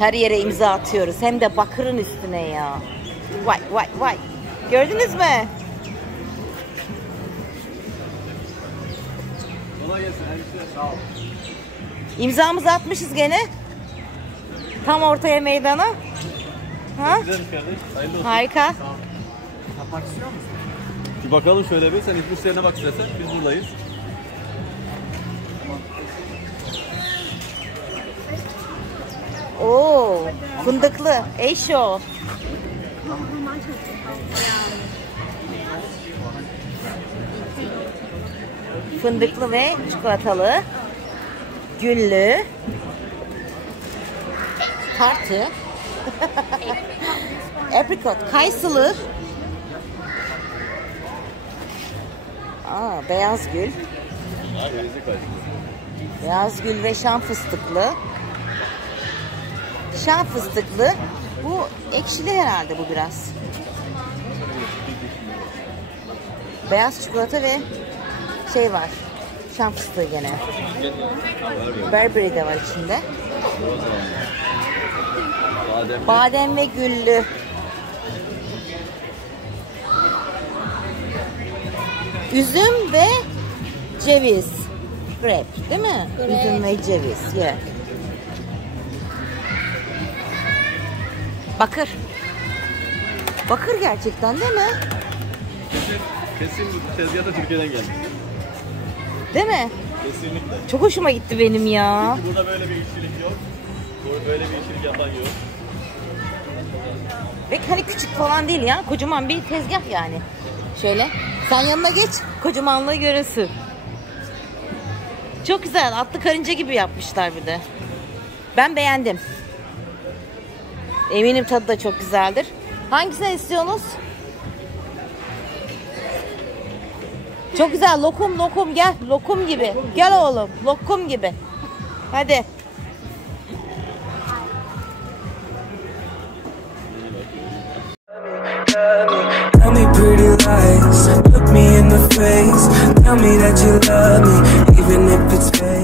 Her yere imza atıyoruz. Hem de bakırın üstüne ya. Vay vay vay. Gördünüz mü? Kolay gelsin. Sağ ol. İmzamızı atmışız gene. Tam ortaya meydana. Ha? Güzelmiş kardeş. Hayırlı olsun. Harika. Sağ ol. Yapmak istiyor musun? Bir bakalım şöyle bir. Sen İzmir'lerine bak istersen. Biz buradayız. Oo, fındıklı. Eşo. Fındıklı ve çikolatalı. Güllü. Tartı. Apricot. Kayısılı. Aa, beyaz gül. Beyaz gül ve şam fıstıklı. Şam fıstıklı. Bu ekşili herhalde bu biraz. Beyaz çikolata ve şey var. Şam fıstığı gene. Burberry de var içinde. Badem ve güllü. Üzüm ve ceviz. Grape, değil mi? Grape. Üzüm ve ceviz. Yeah. Bakır. Bakır gerçekten değil mi? Kesin bu tezgah da Türkiye'den geldi. Değil mi? Kesinlikle. Çok hoşuma gitti benim ya. Çünkü burada böyle bir işçilik yok. Böyle bir işçilik yapan yok. Ve hani küçük falan değil ya. Kocaman bir tezgah yani. Şöyle. Sen yanına geç. Kocamanlığı görürsün. Çok güzel. Atlı karınca gibi yapmışlar bir de. Ben beğendim. Eminim tadı da çok güzeldir. Hangisini istiyorsunuz? Çok güzel. Lokum lokum gel. Lokum gibi. Gel oğlum. Lokum gibi. Hadi. Tell me pretty lies, look me in the face. Tell me that you love me, even if it's fake.